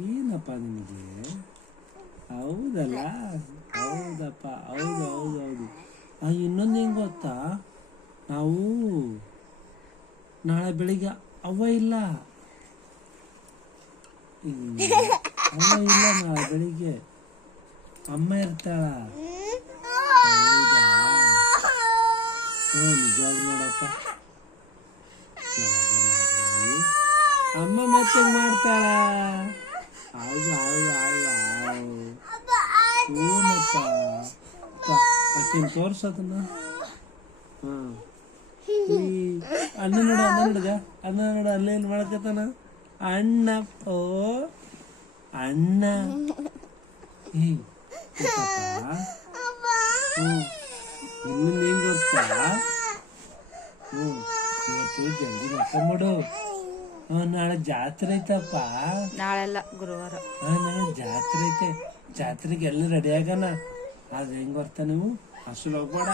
ಏನಪ್ಪ ನಿಮಗೆ? ಹೌದಲ್ಲ, ಹೌದಪ್ಪ, ಹೌದು ಹೌದು ಹೌದು. ಇನ್ನೊಂದು ಹೆಂಗೆ ಗೊತ್ತಾ, ನಾವು ನಾಳೆ ಬೆಳಿಗ್ಗೆ ಅವ್ವ ಇಲ್ಲ, ಅವ್ವ ಇಲ್ಲ, ನಾಳೆ ಬೆಳಿಗ್ಗೆ ಅಮ್ಮ ಇರ್ತಾಳ. ಹೌದಾ? ನಿಜವಾಗ ನೋಡಪ್ಪ, ಅಮ್ಮ ಮತ್ತೆ ಮಾಡ್ತಾಳ. ಹೌದು ಹೌದು ಹೌದು ಹೂನಪ್ಪ. ಅಕ್ಕಿನ ತೋರ್ಸೋದನ್ನ. ಅಣ್ಣ ನೋಡ, ಅಣ್ಣ ನೋಡ್ಗ, ಅಣ್ಣ ನೋಡ, ಅಲ್ಲೇನು ಮಾಡಕತ್ತಾನ ಅಣ್ಣ. ಓ ಅಣ್ಣ. ಇನ್ನೊಂದು ಹೆಂಗ್ ಗೊತ್ತಾ, ಇವತ್ತು ಜಲ್ದಿ ಮಕ್ಕಂಬಿಡು. ನಾಳೆ ಜಾತ್ರೆ ಐತಪ್ಪ. ನಾಳೆಲ್ಲ ಗುರುವಾರ. ನಾಳೆ ಜಾತ್ರೆ ಐತೆ, ಜಾತ್ರೆಗೆ ಎಲ್ಲ ರೆಡಿ ಆಗೋಣ. ಆದ್ರೆ ಹೆಂಗ್ ಬರ್ತಾ ನೀವು, ಹಸು ಹೋಗ್ಬೇಡ.